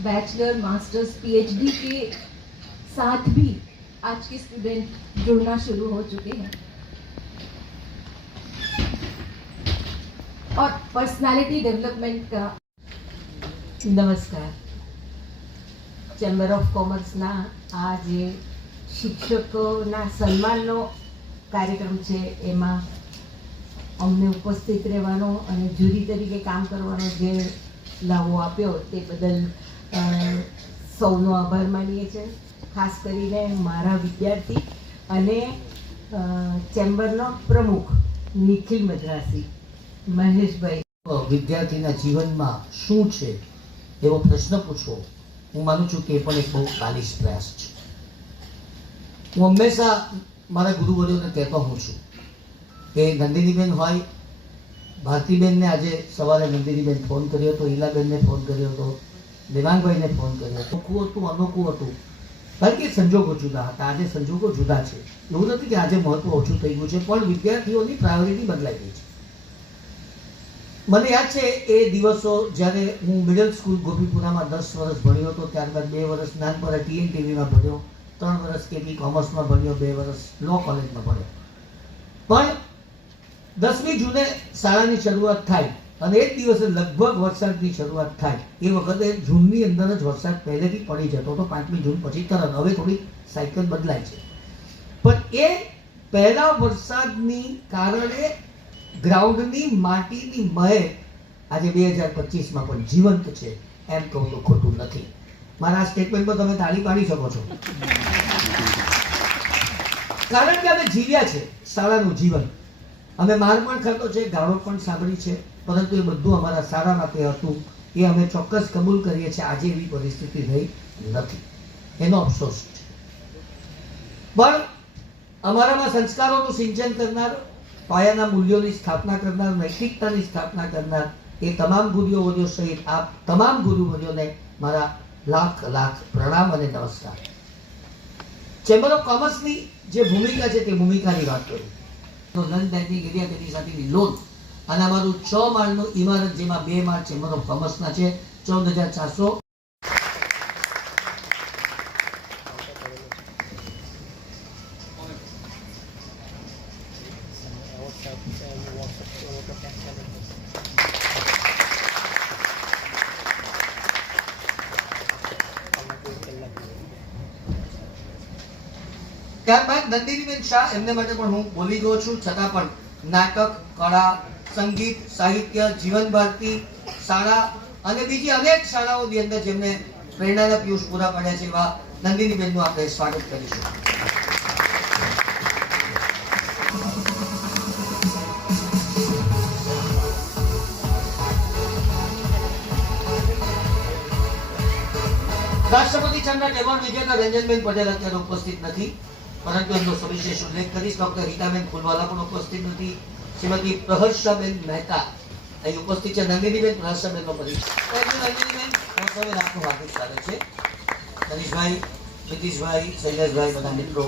Bachelor masters PhD के साथ भी आज के स्टूडेंट जुड़ना शुरू हो चुके हैं और पर्सनालिटी डेवलपमेंट का नमस्कार। चेम्बर ऑफ कॉमर्सना आ जे शिक्षकोना सन्मानનો કાર્યક્રમ છે એમાં અમને ઉપસ્થિત રહેવાનો અને જ્યુરી તરીકે કામ કરવાનો જે લાવો આપ્યો તે બદલ સૌનો આભાર માનીએ છીએ। ખાસ કરીને મારા વિદ્યાર્થી અને ચેમ્બરનો પ્રમુખ નિખિલ મદ્રાસી મહેશભાઈ। વિદ્યાર્થીના જીવનમાં શું છે એવો પ્રશ્ન પૂછવો હું માનું છું કે એ પણ એક બહુ બાલિશ પ્રયાસ છે। હું હંમેશા મારા ગુરુવર્યોને કહેતો હું છું કે નંદિનીબેન હોય, ભારતીબેનને આજે સવારે નંદિનીબેન ફોન કર્યો હતો, ઈલાબેનને ફોન કર્યો હતો, દેવાંગભાઈને ફોન કર્યો હતો, અનોખું હતું અનોખું હતું કારણ કે સંજોગો જુદા હતા। આજે સંજોગો જુદા છે, એવું નથી કે આજે મહત્વ ઓછું થઈ ગયું છે, પણ વિદ્યાર્થીઓની પ્રાયોરિટી બદલાઈ ગઈ છે। મને યાદ છે એ દિવસો જ્યારે હું મિડલ સ્કૂલ ગોપીપુરામાં 10 વર્ષ ભણ્યો હતો, ત્યારબાદ 2 વર્ષ નાનપરા TNTVમાં ભણ્યો, 3 વર્ષ કેપી કોમર્સમાં ભણ્યો, 2 વર્ષ લો કોલેજમાં ભણ્યો। પણ 10મી જૂને શાળાની શરૂઆત થાય અને એક દિવસે લગભગ વરસાદની શરૂઆત થાય। એ વખતે જૂનની અંદર જ વરસાદ પહેલેથી પડી જતો હતો, 5મી જૂન પછી તરત। હવે થોડી સાયકલ બદલાય છે, પણ એ પહેલા વરસાદની કારણે ગ્રાઉન્ડની માટીની મહેક આજે 2025માં પણ જીવંત છે એમ કહું તો ખોટું નથી। મારા સ્ટેટમેન્ટ પર તમે તાળી પાડી શકો છો કારણ કે અમે જીવ્યા છે શાળાનું જીવન। અમે માર પણ ખાતો છે, ગાળો પણ સાંભળી છે, પરંતુ એ બધું અમારા સારા માટે હતું એ અમે ચોક્કસ કબૂલ કરીએ છીએ। આજે એવી પરિસ્થિતિ રહી નથી, એનો અફસોસ છે। પણ અમારામાં સંસ્કારોનું સિંચન કરનાર, પાયાના મૂલ્યોની સ્થાપના કરનાર, નૈતિકતાની સ્થાપના કરનાર એ તમામ ગુરુવર્યો સહિત આ તમામ ગુરુવર્યોને મારા લાખ લાખ પ્રણામ અને નમસ્કાર। ચેમ્બર ઓફ કોમર્સની જે ભૂમિકા છે તે ભૂમિકાની વાત કરું તો લંચ બેંકિંગ એરિયા તેની સાથેની લોન અને અમારું 6 માળનું ઇમારત જેમાં 2 માળ ચેમ્બર ઓફ કોમર્સના છે, 14,400 ત્યારબાદ નંદિનીબેન શાહ, એમને માટે પણ હું બોલી ગયો છું, છતાં પણ નાટક, કળા, સંગીત, સાહિત્ય, જીવન ભારતી શાળા અને બીજી અનેક શાળાઓની અંદર જેમને પ્રેરણાના પિયુષ પૂરા પાડ્યા છે એવા નંદિનીબેનનું આપણે સ્વાગત કરીશું। રાષ્ટ્રપતિ ચંદ્રક એવોર્ડ વિજેતા રંજનબેન પટેલ અત્યારે ઉપસ્થિત નથી, પરંતુ એમનો સવિશેષ ઉલ્લેખ કરીશ। ડોક્ટર રીટાબેન ફૂલવાલા પણ ઉપસ્થિત નથી, શ્રીમતી પ્રહર્ષાબેન મહેતા અહીં ઉપસ્થિત છે, નંદિનીબેન પ્રહર્ષાબેનનો પરિચય। નંદિનીબેન સૌને આપનું હાર્દિક સ્વાગત છે। મનીષભાઈ, નીતિશભાઈ, શૈલેષભાઈ, બધા મિત્રો।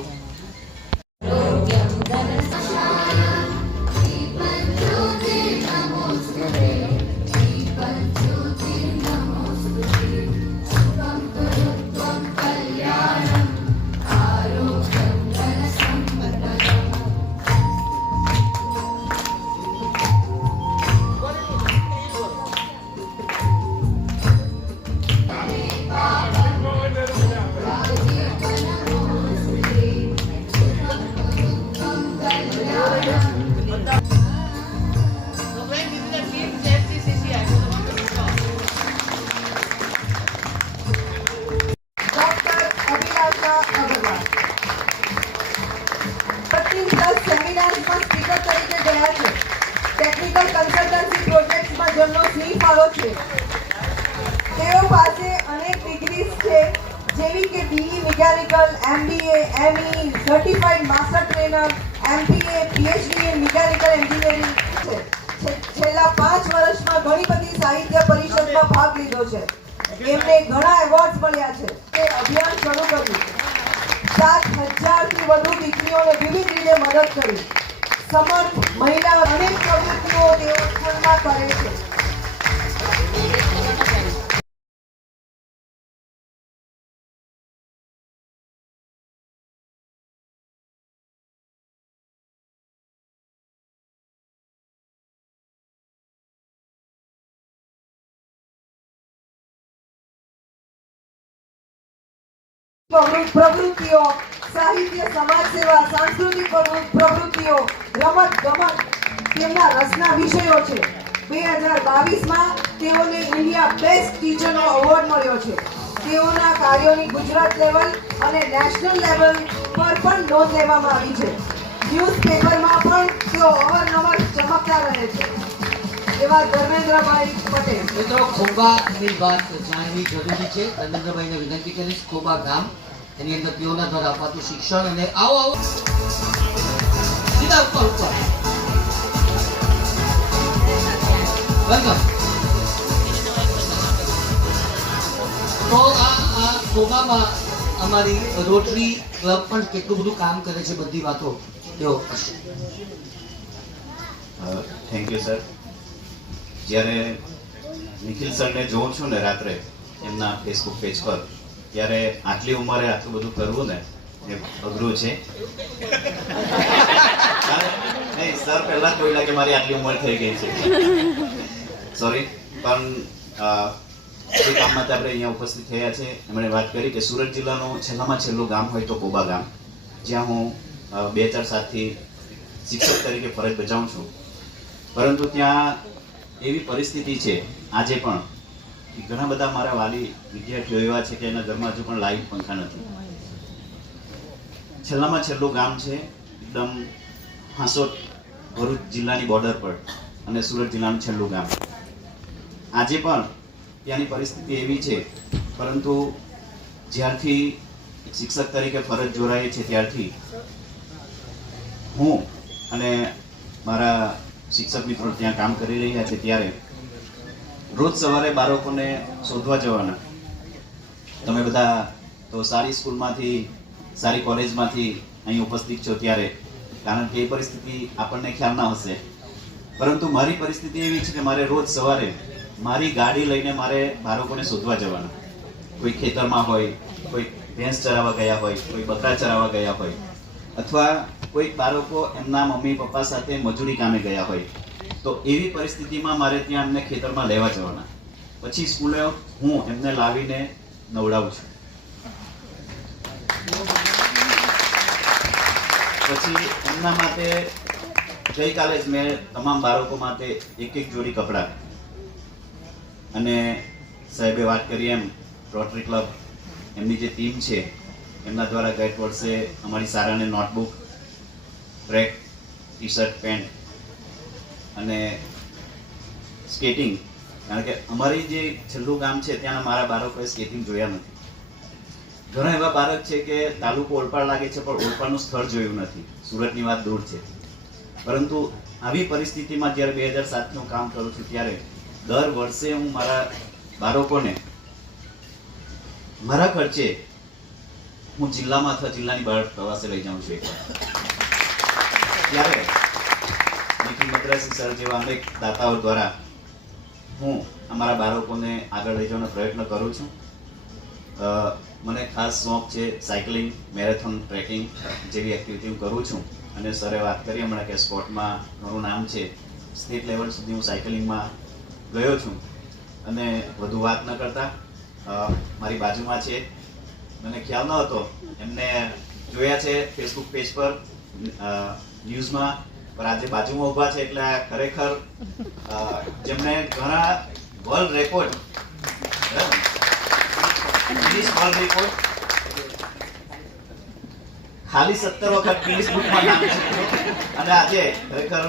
ટેકનિકલ કન્સલ્ટન્સી પ્રોજેક્ટ્સમાં જેમનો સિંહ ફાળો છે તેઓ પાસે અનેક ડિગ્રીઝ છે, જેવી કે BE mechanical, MBA, ME, certified master trainer, MPA, PhD in mechanical engineering છે। છેલ્લા 5 વર્ષમાં ઘણી બધી સાહિત્ય પરિષદમાં ભાગ લીધો છે, એમને ઘણા એવોર્ડ્સ મળ્યા છે। તે અભિયાન શરૂ કર્યું, 7,000થી વધુ દીકરીઓને વિવિધ રીતે મદદ કરી, સમર્થ મહિલા અનેક પ્રવૃત્તિઓ તેઓ સ્કૂલમાં કરે છે। પ્રવૃત્તિઓ, સાહિત્ય, સમાજ સેવા, સાંસ્કૃતિક પ્રવૃત્તિઓ, રમત ગમત તેમના રસના વિષયો છે. 2022માં તેઓને ઇન્ડિયા બેસ્ટ ટીચરનો એવોર્ડ મળ્યો છે. તેઓના કાર્યોની ગુજરાત લેવલ અને નેશનલ લેવલ પર પણ નોંધ લેવામાં આવી છે. ન્યૂઝપેપરમાં પણ તેઓ અવારનવાર ચમકતા રહે છે. એવા ધર્મેન્દ્રભાઈ પટેલ. મિત્રો, ખોબાની વાત જાણવી જરૂરી છે. ધર્મેન્દ્રભાઈને વિનંતી કરીશ, ખોબા ગામ એની અંદર તેઓના દ્વારા અપાતું શિક્ષણ અને આવો સીધા ઉપર વેલકમ. તો આ ખોબામાં અમારી રોટરી ક્લબ પણ કેટલું બધું કામ કરે છે, બધી વાતો તેઓ કરશે. Thank you sir. જ્યારે નિખિલ સરને જોઉં છું ને રાત્રે એમના ફેસબુક પેજ પર, ત્યારે આટલી ઉંમરે આટલું બધું કરવું ને એ અઘરું છે. નહીં સર, પહેલા જ બોલ્યા કે મારી આટલી ઉંમર થઈ ગઈ છે. સોરી, પણ જે કામ માટે આપણે અહીંયા ઉપસ્થિત થયા છે એમણે વાત કરી કે સુરત જિલ્લાનું છેલ્લામાં છેલ્લું ગામ હોય તો કોબા ગામ, જ્યાં હું 2007થી શિક્ષક તરીકે ફરજ બજાવું છું. પરંતુ ત્યાં એવી પરિસ્થિતિ છે આજે પણ કે ઘણા બધા મારા વાલી વિદ્યાર્થીઓ એવા છે કે એના ઘરમાં હજુ પણ લાઈવ પંખા નથી. છેલ્લામાં છેલ્લું ગામ છે, એકદમ હાંસોટ ભરૂચ જિલ્લાની બોર્ડર પર અને સુરત જિલ્લાનું છેલ્લું ગામ. આજે પણ ત્યાંની પરિસ્થિતિ એવી છે, પરંતુ જ્યારથી શિક્ષક તરીકે ફરજ જોડાઈ છે ત્યારથી હું અને મારા શિક્ષક મિત્રો ત્યાં કામ કરી રહ્યા છે. ત્યારે રોજ સવારે બાળકોને શોધવા જવાના. તમે બધા તો સારી સ્કૂલમાંથી, સારી કોલેજમાંથી અહીં ઉપસ્થિત છો ત્યારે, કારણ કે એ પરિસ્થિતિ આપણને ખ્યાલ ના હશે, પરંતુ મારી પરિસ્થિતિ એવી છે કે મારે રોજ સવારે મારી ગાડી લઈને મારે બાળકોને શોધવા જવાના. કોઈ ખેતરમાં હોય, કોઈ ભેંસ ચરાવવા ગયા હોય, કોઈ બકરા ચરાવવા ગયા હોય, અથવા કોઈ બાળકો એમના મમ્મી પપ્પા સાથે મજૂરી કામે ગયા હોય. તો એવી પરિસ્થિતિમાં મારે ત્યાં એમને ખેતરમાં લેવા જવાના. પછી સ્કૂલે હું એમને લાવીને નવડાવું છું. પછી એમના માટે ગઈકાલે જ મેં તમામ બાળકો માટે એક જોડી કપડાં, અને સાહેબે વાત કરી એમ રોટરી ક્લબ એમની જે ટીમ છે એમના દ્વારા ગત વર્ષે અમારી શાળાને notebook, track, T shirt, pant અને સ્કેટિંગ, કારણ કે અમારી જે છેલ્લું ગામ છે ત્યાંના મારા બાળકોએ સ્કેટિંગ જોયા નથી. ઘણા એવા બાળક છે કે તાલુકો ઓલપાડ લાગે છે પણ ઓલપાડનું સ્થળ જોયું નથી. સુરતની વાત દૂર છે. પરંતુ આવી પરિસ્થિતિમાં જ્યારે 2007થી હું કામ કરું છું ત્યારે દર વર્ષે હું મારા બાળકોને મારા ખર્ચે હું જિલ્લામાં અથવા જિલ્લાની બહાર પ્રવાસે લઈ જાઉં છું. ત્યારે નિખિલ મદ્રાસી સર જેવા અનેક દાતાઓ દ્વારા હું અમારા બાળકોને આગળ લઈ જવાનો પ્રયત્ન કરું છું. મને ખાસ શોખ છે સાયકલિંગ, મેરેથોન, ટ્રેકિંગ જેવી એક્ટિવિટી હું કરું છું. અને સરે વાત કરી હમણાં કે સ્પોર્ટમાં ઘણું નામ છે. સ્ટેટ લેવલ સુધી હું સાયકલિંગમાં ગયો છું. અને વધુ વાત ન કરતા મારી બાજુમાં છે, મને ખ્યાલ ન હતો, એમને જોયા છે ફેસબુક પેજ પર, ન્યૂઝમાં, પણ આજે બાજુમાં ઊભા છે એટલે ખરેખર જેમને ઘણા world record, Guinness world record ખાલી 17 વખત ગિનિસ બુકમાં નામ છે. અને આજે ખરેખર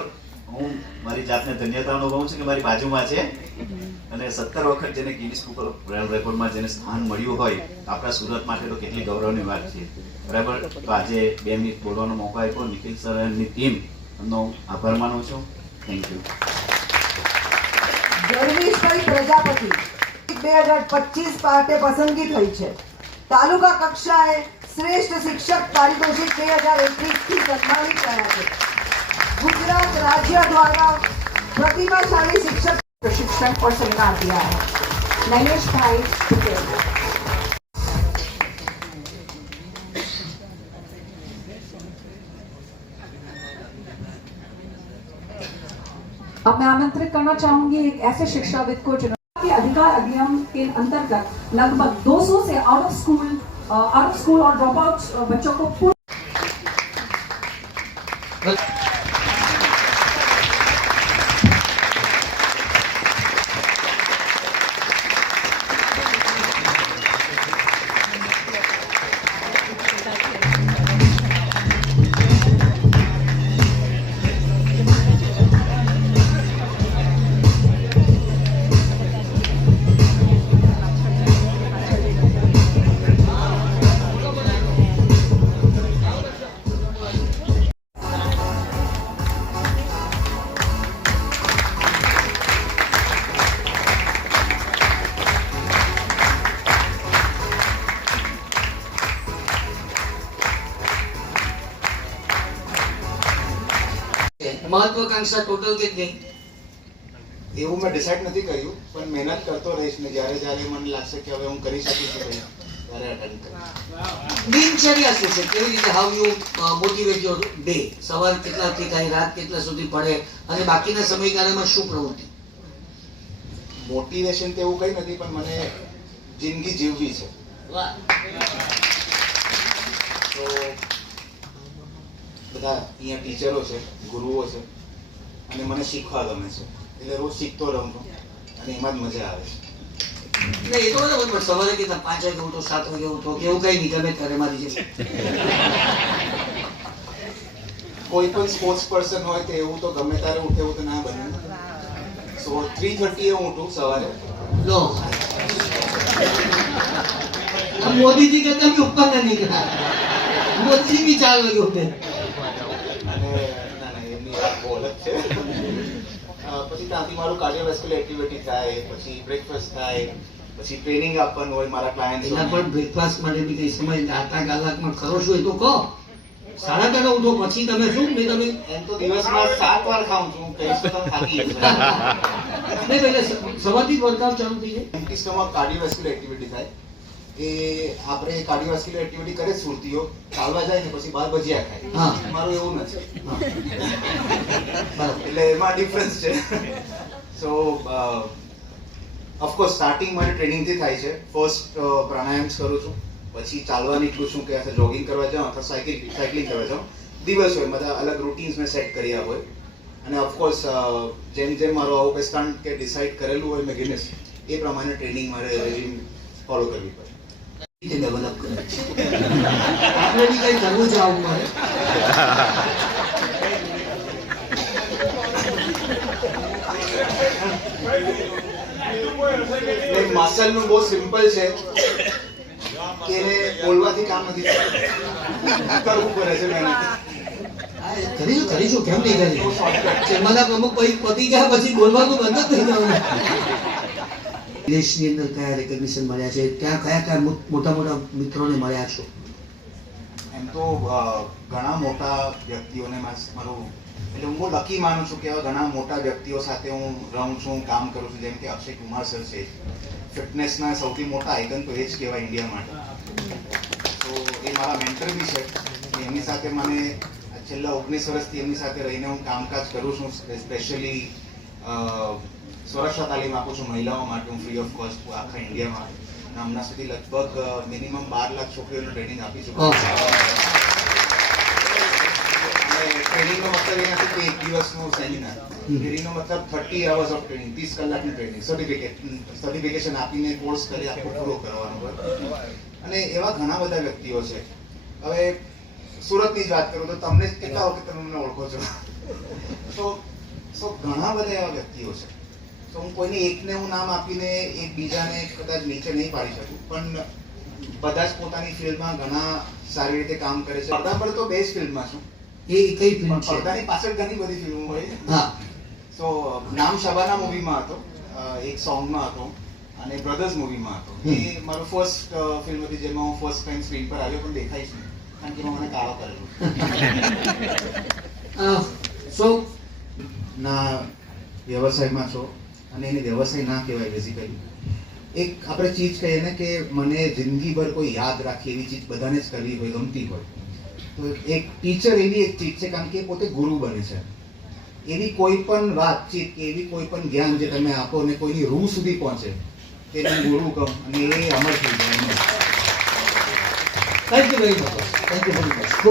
હું મારી જાતને ધન્યતા અનુભવું છું કે મારી બાજુમાં છે અને 17 વખત જેને ગિનિસ બુક વર્લ્ડ રેકોર્ડમાં જેને સ્થાન મળ્યું હોય, આપણા સુરત માટે તો કેટલી ગૌરવની વાત છે. બરાબર. તો આજે 2 મિનિટ બોલવાનો મોકો આપ્યો. નિખિલ સર અને ટીમ નો આભાર માનું છું. Thank you. ધર્મેશભાઈ પ્રજાપતિ 2025 માટે પસંદગી થઈ છે. તાલુકા કક્ષાએ શ્રેષ્ઠ શિક્ષક પારિતોષિક 2021 થી સન્માનિત થયા છે. गुजरात राज्य द्वारा प्रतिभाशाली शिक्षक प्रशिक्षण पर सरकार दिया है. नयेश भाई पटेल. अब मैं आमंत्रित करना चाहूंगी एक ऐसे शिक्षाविद को जिन्होंने अधिकार अधिनियम के अंतर्गत लगभग 200 से out of school out of school और ड्रॉप आउट बच्चों को पूर्ण મહત્વાકાંક્ષા ટોટલ કેટલી? એવું મેં ડિસાઇડ નથી કર્યું, પણ મહેનત કરતો રહીશ ને જ્યારે જ્યારે મને લાગશે કે હવે હું કરી શકું છું કંઈ, ત્યારે અટેન્ડ કરીશ. દિનચર્યા શું છે? કેવી રીતે how you motivate your day? સવાર કેટલાથી કાંઈ રાત કેટલા સુધી પડે અને બાકીના સમયગાળામાં શું પ્રવૃત્તિ? મોટિવેશન તો એવું કંઈ નથી, પણ મને જિંદગી જીવવી છે. તો બધા અહીંયા ટીચરો છે, ગુરુઓ છે, અને મને શીખવા ગમે છે, એટલે રોજ શીખતો રહું છું અને એમાં જ મજા આવે છે. નહીં, એ તો બરાબર, પણ સવારે કેટલા 5 વાગે ઉઠો, 7 વાગે ઉઠો કે એવું કંઈ નહીં, ગમે ત્યારે મારી છે? કોઈ પણ સ્પોર્ટ્સ પર્સન હોય તો એવું તો ગમે ત્યારે ઉઠે એવું તો ના બને. સો 3:30 હું ઉઠું સવારે. લો, મોદીજી કરતા બી ઉપર ના નીકળ્યા. મોદીજી બી 4 વાગે ઉઠે. અને ના ના એમની વાત બહુ અલગ છે. પછી ત્યાંથી મારું કાર્ડિયોવેસ્ક્યુલર એક્ટિવિટી થાય, પછી બ્રેકફાસ્ટ થાય, પછી ટ્રેનિંગ આપવાનું હોય મારા એના ક્લાયન્ટ્સને. પણ બ્રેકફાસ્ટ માટે બી કઈ સમય 8 કલાકમાં કરો છો એ તો કહો. 8:30 ઉઠો પછી તમે શું? નહીં તમે એમ તો દિવસમાં 7 વાર ખાઉં છું, કહીશ તો તમે થાકી જશો. નહીં, પહેલે સવારથી વર્કઆઉટ ચાલુ થઈ જાય. એમટી સ્ટમક કાર્ડિયોવેસ્ક્યુલર એક્ટિવિટી થાય. એ આપણે કાર્ડિયોવેસ્ક્યુલર એક્ટિવિટી કરે સુરતીઓ, ચાલવા જાય ને પછી બહાર ભજીયા ખાય. હા. મારું એવું નથી, બરાબર. એટલે એમાં ડિફરન્સ છે. સો ઓફકોર્સ સ્ટાર્ટિંગ મારે ટ્રેનિંગથી થાય છે. ફર્સ્ટ પ્રાણાયામ્સ કરું છું, પછી ચાલવા નીકળું છું કે જોગિંગ કરવા જાઉં અથવા સાયકલિંગ કરવા જાઉં. દિવસ હોય, બધા અલગ રૂટીન્સ મેં સેટ કર્યા હોય. અને ઓફકોર્સ જેમ જેમ મારો આવું કંઈ સ્ટન્ટ કે ડિસાઇડ કરેલું હોય મેં ગિનેસ, એ પ્રમાણે ટ્રેનિંગ મારે ફોલો કરવી પડે. ડેવલપ કરે છે. આપણે બી કઈ કરવું છે આવું મારે. મસલ નું બહુ સિમ્પલ છે કે એને બોલવાથી કામ નથી થતું, કરવું પડે છે મહેનત. કરીશું કેમ નહીં કરીશું? શર્માના પ્રમુખ ભાઈ પતી ગયા પછી બોલવાનું બંધ જ થઈ જવાનું. દેશની અંદર કયા રેકગ્નિશન મળ્યા છે? ત્યાં કયા કયા મોટા મોટા મિત્રોને મળ્યા છો? એમ તો ઘણા મોટા વ્યક્તિઓને મારું, એટલે હું બહુ લકી માનું છું કે એવા ઘણા મોટા વ્યક્તિઓ સાથે હું રહું છું, કામ કરું છું. જેમ કે અક્ષય કુમાર સર છે, ફિટનેસના સૌથી મોટા આઇકન તો એ જ કહેવાય ઇન્ડિયા માટે. તો એ મારા મેન્ટર બી છે. એમની સાથે મને છેલ્લા 19 વર્ષથી એમની સાથે રહીને હું કામકાજ કરું છું. સ્પેશિયલી સુરક્ષા તાલીમ આપું છું મહિલાઓ માટે, હું ફ્રી ઓફ કોસ્ટ આખા ઇન્ડિયામાં. અને હમણાં સુધી લગભગ મિનિમમ 12 લાખ છોકરીઓને ટ્રેનિંગ આપી છું. ટ્રેનિંગનો મતલબ એ નથી કે એક દિવસનો સેમિનાર. ટ્રેનિંગનો મતલબ 30 hours ઓફ ટ્રેનિંગ, 30 કલાકની ટ્રેનિંગ, સર્ટિફિકેશન આપીને કોર્સ કરી આખો પૂરો કરવાનો હોય. અને એવા ઘણા બધા વ્યક્તિઓ છે. હવે સુરતની જ વાત કરું તો તમને કેટલા વખત તમે મને ઓળખો છો? તો ઘણા બધા એવા વ્યક્તિઓ છે. તો હું કોઈને એકને હું નામ આપીને એકબીજાને કદાચ નીચે નહીં પાડી શકું, પણ બધા જ પોતાની ફિલ્ડમાં ઘણા સારી રીતે કામ કરે છે. પડદા પર તો બેસ્ટ ફિલ્ડમાં છું. એ કઈ ફિલ્મ છે? પડદાની પાછળ ઘણી બધી ફિલ્મો હોય. હા. સો નામ શબાના મૂવીમાં હતો, એક સોંગમાં હતો, અને બ્રધર્સ મૂવીમાં હતો. એ મારું ફર્સ્ટ ફિલ્મ હતી જેમાં હું ફર્સ્ટ ટાઈમ સ્ક્રીન પર આવ્યો, પણ દેખાઈશ નહીં કારણ કે એમાં મને કાળો કરેલું. સો ના વ્યવસાયમાં છો, અને એને વ્યવસાય ના કહેવાય બેઝિકલી. એક આપણે ચીજ કહીએ ને કે મને જિંદગીભર કોઈ યાદ રાખે એવી ચીજ બધાને જ કરવી હોય, ગમતી હોય. તો એક ટીચર એવી એક ચીજ છે, કારણ કે એ પોતે ગુરુ બને છે. એવી કોઈ પણ વાતચીત કે એવી કોઈ પણ જ્ઞાન જે તમે આપો ને કોઈની રૂહ સુધી પહોંચે તેને ગુરુ કહું, અને એ અમર થઈ જાય. Thank you very much.